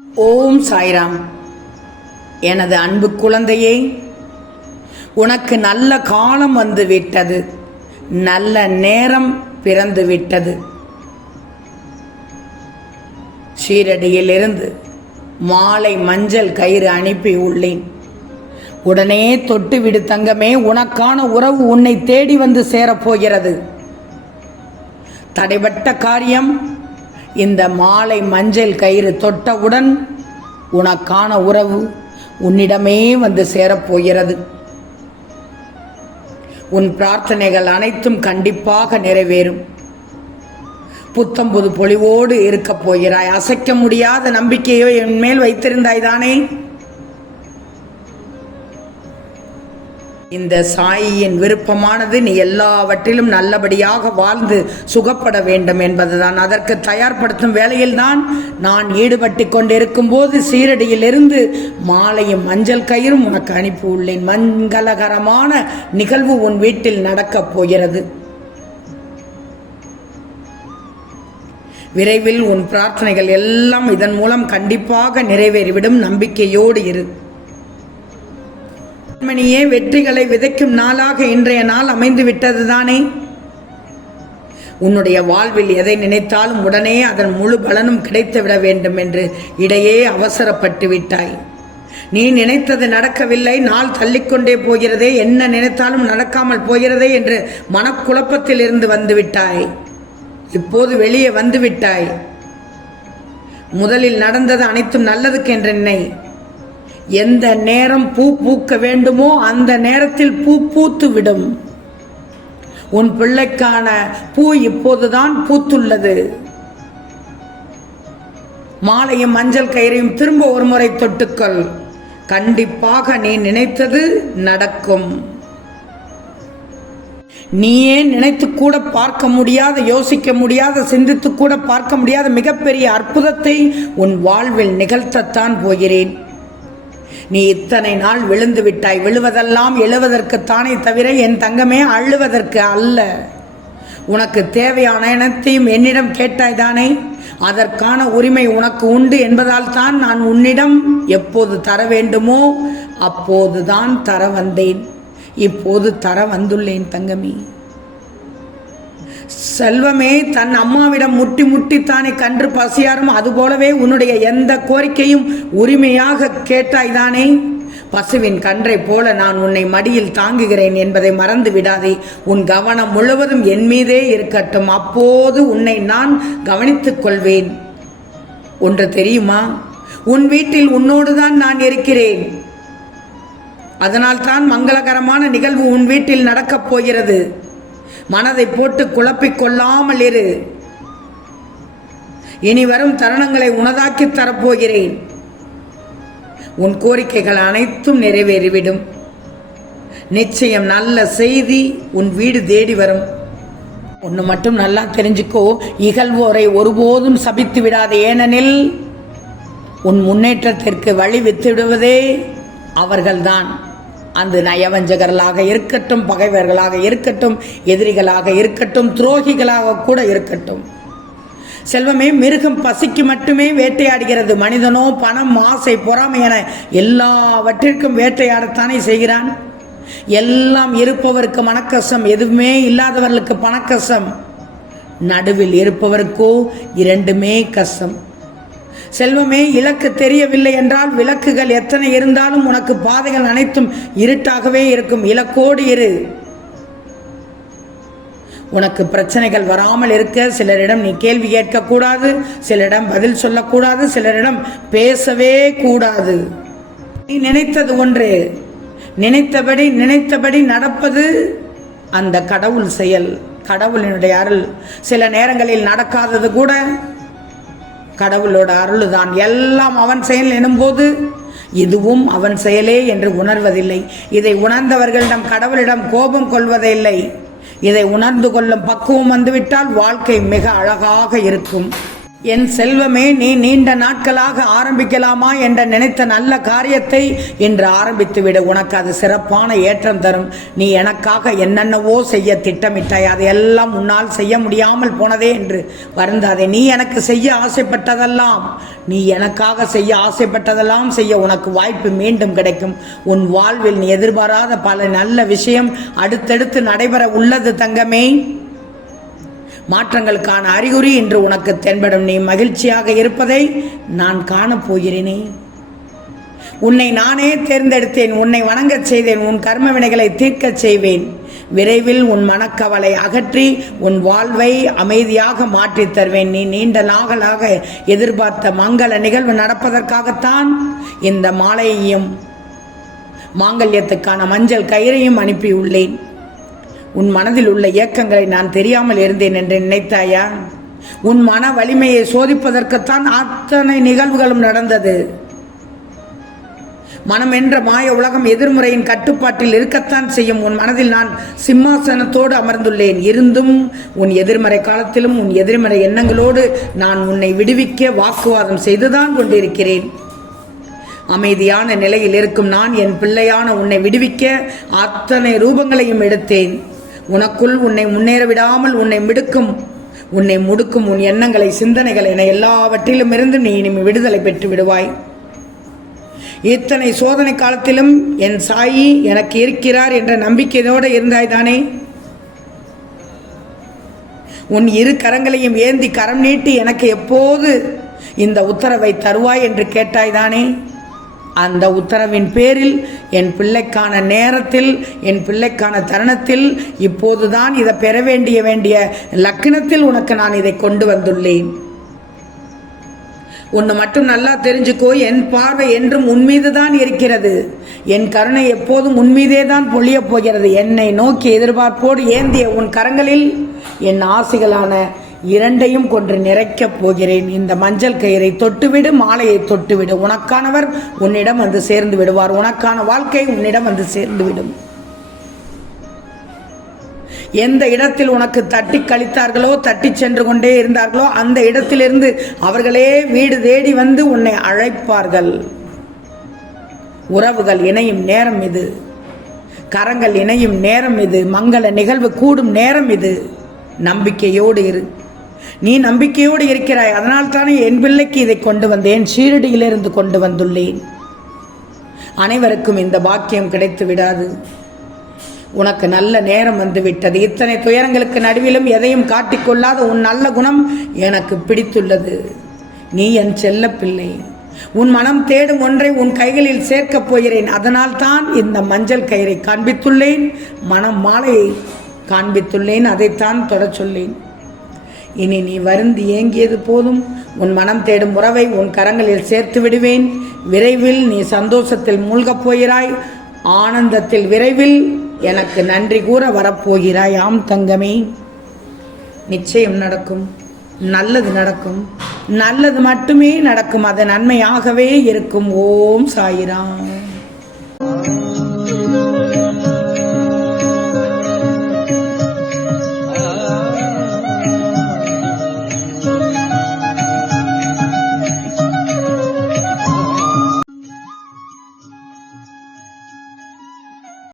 ஓம் சாய்ராம். எனது அன்பு குழந்தையே உனக்கு நல்ல காலம் வந்து விட்டது நல்ல நேரம் பிறந்து விட்டது ஷீரடியிலிருந்து மாலை மஞ்சள் கயிறு அனுப்பி உள்ளேன். உடனே தொட்டு விடு தங்கமே உனக்கான உறவு உன்னை தேடி வந்து சேரப்போகிறது. தடைபட்ட காரியம் இந்த மாலை மஞ்சள் கயிறு தொட்டவுடன் உனக்கான உறவு உன்னிடமே வந்து சேரப்போகிறது. உன் பிரார்த்தனைகள் அனைத்தும் கண்டிப்பாக நிறைவேறும். புத்தம்புது பொலிவோடு இருக்கப் போகிறாய். அசைக்க முடியாத நம்பிக்கையோ என் மேல் வைத்திருந்தாய் தானே? இந்த சாயியின் விருப்பமானது நீ எல்லாவற்றிலும் நல்லபடியாக வாழ்ந்து சுகப்பட வேண்டும் என்பதுதான். அதற்கு தயார்படுத்தும் வேலையில்தான் நான் ஈடுபட்டு கொண்டிருக்கும் போது சீரடியிலிருந்து மாலையும் மஞ்சள் கயிறும் உனக்கு அனுப்பி உள்ளேன் மங்களகரமான நிகழ்வு உன் வீட்டில் நடக்கப் போகிறது. விரைவில் உன் பிரார்த்தனைகள் எல்லாம் இதன் மூலம் கண்டிப்பாக நிறைவேறிவிடும். நம்பிக்கையோடு இரு. மணியே வெற்றிகளை விதைக்கும் நாளாக இன்றைய நாள் அமைந்து விட்டதுதானே உன்னுடைய வாழ்வில் எதை நினைத்தாலும் உடனே அதன் முழு பலனும் கிடைத்து விட வேண்டும் என்று இடையே அவசரப்பட்டு விட்டாய். நீ நினைத்தது நடக்கவில்லை நாள் தள்ளிக்கொண்டே போகிறதே என்ன நினைத்தாலும் நடக்காமல் போகிறதே என்று மனக்குழப்பத்தில் இருந்து வந்துவிட்டாய் இப்போது வெளியே வந்துவிட்டாய் முதலில் நடந்தது அனைத்தும் நல்லதுக்கு என்ற நினை. எந்த நேரம் பூ பூக்க வேண்டுமோ அந்த நேரத்தில் பூ பூத்து விடும். உன் பிள்ளைக்கான பூ இப்போதுதான் பூத்துள்ளது. மாலையும் மஞ்சள் கயிறையும் திரும்ப ஒரு முறை தொட்டுக்கொள். கண்டிப்பாக நீ நினைத்தது நடக்கும். நீயே நினைத்து கூட பார்க்க முடியாத யோசிக்க முடியாத சிந்தித்து கூட பார்க்க முடியாத மிகப்பெரிய அற்புதத்தை உன் வாழ்வில் நிகழ்த்தத்தான் போகிறேன். நீ இத்தனை நாள் விழுந்து விட்டாய். விழுவதெல்லாம் எழுவதற்குத்தானே தவிர என் தங்கமே அழுவதற்கு அல்ல. உனக்கு தேவையான அனைத்தையும் என்னிடம் கேட்டாய் தானே? அதற்கான உரிமை உனக்கு உண்டு என்பதால் தான் நான் உன்னிடம் எப்போது தர வேண்டுமோ அப்போதுதான் தர வந்தேன். இப்போது தர வந்துள்ளேன் தங்கமே. செல்வமே தன் அம்மாவிடம் முட்டி முட்டித்தானே கன்று பசியாரும் அதுபோலவே உன்னுடைய எந்த கோரிக்கையும் உரிமையாக கேட்டாய்தானே? பசுவின் கன்றை போல நான் உன்னை மடியில் தாங்குகிறேன் என்பதை மறந்து விடாதே. உன் கவனம் முழுவதும் என் மீதே இருக்கட்டும். அப்போது உன்னை நான் கவனித்துக் கொள்வேன். ஒன்று தெரியுமா? உன் வீட்டில் உன்னோடுதான் நான் இருக்கிறேன். அதனால்தான் மங்களகரமான நிகழ்வு உன் வீட்டில் நடக்கப் போகிறது. மனதை போட்டு குழப்பிக் கொள்ளாமல் இரு. இனி வரும் தருணங்களை உனதாக்கி தரப்போகிறேன். உன் கோரிக்கைகள் அனைத்தும் நிறைவேறிவிடும். நிச்சயம் நல்ல செய்தி உன் வீடு தேடி வரும். ஒன்று மட்டும் நல்லா தெரிஞ்சுக்கோ இகழ்வோரை ஒருபோதும் சபித்து விடாது. ஏனெனில் உன் முன்னேற்றத்திற்கு வழி வித்துவிடுவதே அவர்கள்தான். அந்த நயவஞ்சகர்களாக இருக்கட்டும் பகைவர்களாக இருக்கட்டும் எதிரிகளாக இருக்கட்டும் துரோகிகளாக கூட இருக்கட்டும். செல்வமே மிருகம் பசிக்கு மட்டுமே வேட்டையாடுகிறது. மனிதனோ பணம் ஆசை பொறாமை என எல்லாவற்றிற்கும் வேட்டையாடத்தானே செய்கிறான்? எல்லாம் இருப்பவருக்கு மனக்கசம் எதுவுமே இல்லாதவர்களுக்கு பணக்கசம். நடுவில் இருப்பவருக்கோ இரண்டுமே கசம். செல்வமே இலக்கு தெரியவில்லை என்றால் விளக்குகள் எத்தனை இருந்தாலும் உனக்கு பாதைகள் அனைத்தும் இருட்டாகவே இருக்கும். இலக்கோடு இரு. உனக்கு பிரச்சனைகள் வராமல் இருக்க சிலரிடம் நீ கேள்வி கேட்கக்கூடாது சிலரிடம் பதில் சொல்லக்கூடாது சிலரிடம் பேசவே கூடாது. நீ நினைத்தது ஒன்று. நினைத்தபடி நினைத்தபடி நடப்பது அந்த கடவுள் செயல் கடவுளினுடைய அருள். சில நேரங்களில் நடக்காதது கூட கடவுளோட அருள் தான் எல்லாம் அவன் செயல் எனும்போது இதுவும் அவன் செயலே என்று உணர்வதில்லை. இதை உணர்ந்தவர்களிடம் கடவுளிடம் கோபம் கொள்வதில்லை இதை உணர்ந்து கொள்ளும் பக்குவம் வந்துவிட்டால் வாழ்க்கை மிக அழகாக இருக்கும். என் செல்வமே நீ நீண்ட நாட்களாக ஆரம்பிக்கலாமா என்ற நினைத்த நல்ல காரியத்தை இன்று ஆரம்பித்துவிட. உனக்கு அது சிறப்பான ஏற்றம் தரும். நீ எனக்காக என்னென்னவோ செய்ய திட்டமிட்டாய். அதையெல்லாம் உன்னால் செய்ய முடியாமல் போனதே என்று வருந்தாதே. நீ எனக்கு செய்ய ஆசைப்பட்டதெல்லாம் நீ எனக்காக செய்ய ஆசைப்பட்டதெல்லாம் செய்ய உனக்கு வாய்ப்பு மீண்டும் கிடைக்கும். உன் வாழ்வில் நீ எதிர்பாராத பல நல்ல விஷயம் அடுத்தடுத்து நடைபெற உள்ளது தங்கமே. மாற்றங்களுக்கான அறிகுறி இன்று உனக்கு தென்படும். நீ மகிழ்ச்சியாக இருப்பதை நான் காணப்போகிறேனே. உன்னை நானே தேர்ந்தெடுத்தேன் உன்னை வணங்கச் செய்தேன் உன் கர்ம வினைகளை தீர்க்கச் செய்வேன். விரைவில் உன் மனக்கவலை அகற்றி உன் வாழ்வை அமைதியாக மாற்றித் தருவேன். நீ நீண்ட நாகலாக எதிர்பார்த்த மங்கள நிகழ்வு நடப்பதற்காகத்தான் இந்த மாலையையும் மாங்கல்யத்துக்கான மஞ்சள் கயிறையும் அனுப்பியுள்ளேன் உன் மனதில் உள்ள இயக்கங்களை நான் தெரியாமல் இருந்தேன் என்று நினைத்தாயா? உன் மன வலிமையை சோதிப்பதற்குத்தான் அத்தனை நிகழ்வுகளும் நடந்தது. மனம் என்ற மாய உலகம் எதிர்முறையின் கட்டுப்பாட்டில் இருக்கத்தான் செய்யும். உன் மனதில் நான் சிம்மாசனத்தோடு அமர்ந்துள்ளேன். இருந்தும் உன் எதிர்மறை காலத்திலும் உன் எதிர்மறை எண்ணங்களோடு நான் உன்னை விடுவிக்க வாக்குவாதம் செய்துதான் கொண்டிருக்கிறேன். அமைதியான நிலையில் இருக்கும் நான் என் பிள்ளையான உன்னை விடுவிக்க அத்தனை ரூபங்களையும் எடுத்தேன். உனக்குள் உன்னை முன்னேற விடாமல் உன்னை மிடுக்கும் உன்னை முடுக்கும் உன் எண்ணங்களை சிந்தனைகள் என எல்லாவற்றிலும் இருந்து நீ இனி விடுதலை பெற்று விடுவாய். இத்தனை சோதனை காலத்திலும் என் சாயி எனக்கு இருக்கிறார் என்ற நம்பிக்கையோடு இருந்தாய்தானே உன் இரு கரங்களையும் ஏந்தி கரம் நீட்டி எனக்கு எப்போது இந்த உத்தரவை தருவாய் என்று கேட்டாய்தானே அந்த உத்தரவின் பேரில் என் பிள்ளைக்கான நேரத்தில் என் பிள்ளைக்கான தருணத்தில் இப்போதுதான் இதை பெற வேண்டிய வேண்டிய லக்கணத்தில் உனக்கு நான் இதை கொண்டு வந்துள்ளேன். ஒன்று மட்டும் நல்லா தெரிஞ்சுக்கோ என் பார்வை என்றும் உன்மீது தான் இருக்கிறது. என் கருணை எப்போதும் உன்மீதே தான் பொழியப் போகிறது. என்னை நோக்கி எதிர்பார்ப்போடு ஏந்திய உன் கரங்களில் என் ஆசைகளான இரண்டையும் கொன்று நிறைக்கப் போகிறேன். இந்த மஞ்சள் கயிறை தொட்டுவிடு மாலையை தொட்டுவிடு. உனக்கானவர் உன்னிடம் வந்து சேர்ந்து விடுவார். உனக்கான வாழ்க்கை உன்னிடம் வந்து சேர்ந்து விடும். எந்த இடத்தில் உனக்கு தட்டி கழித்தார்களோ தட்டி சென்று கொண்டே இருந்தார்களோ அந்த இடத்திலிருந்து அவர்களே வீடு தேடி வந்து உன்னை அழைப்பார்கள். உறவுகள் இணையும் நேரம் இது. கரங்கள் இணையும் நேரம் இது. மங்கள நிகழ்வு கூடும் நேரம் இது. நம்பிக்கையோடு இரு. நீ நம்பிக்கையோடு இருக்கிறாய் அதனால் தானே என் பிள்ளைக்கு இதை கொண்டு வந்தேன் ஷீரடியிலிருந்து கொண்டு வந்துள்ளேன். அனைவருக்கும் இந்த பாக்கியம் கிடைத்து விடாது. உனக்கு நல்ல நேரம் வந்துவிட்டது. இத்தனை துயரங்களுக்கு நடுவிலும் எதையும் காட்டிக்கொள்ளாத உன் நல்ல குணம் எனக்கு பிடித்துள்ளது. நீ என் செல்ல பிள்ளை உன் மனம் தேடும் ஒன்றை உன் கைகளில் சேர்க்கப் போகிறேன். அதனால் தான் இந்த மஞ்சள் கயிறை காண்பித்துள்ளேன் மனம் மாலையை காண்பித்துள்ளேன் அதைத்தான் தொடச் சொல்லேன் இனி நீ வருந்து ஏங்கியது போதும். உன் மனம் தேடும் உறவை உன் கரங்களில் சேர்த்து விடுவேன். விரைவில் நீ சந்தோஷத்தில் மூழ்கப் போகிறாய். ஆனந்தத்தில் விரைவில் எனக்கு நன்றி கூற வரப்போகிறாய். ஆம் தங்கமே. நிச்சயம் நடக்கும். நல்லது நடக்கும். நல்லது மட்டுமே நடக்கும். அது நன்மையாகவே இருக்கும். ஓம் சாயிராம்.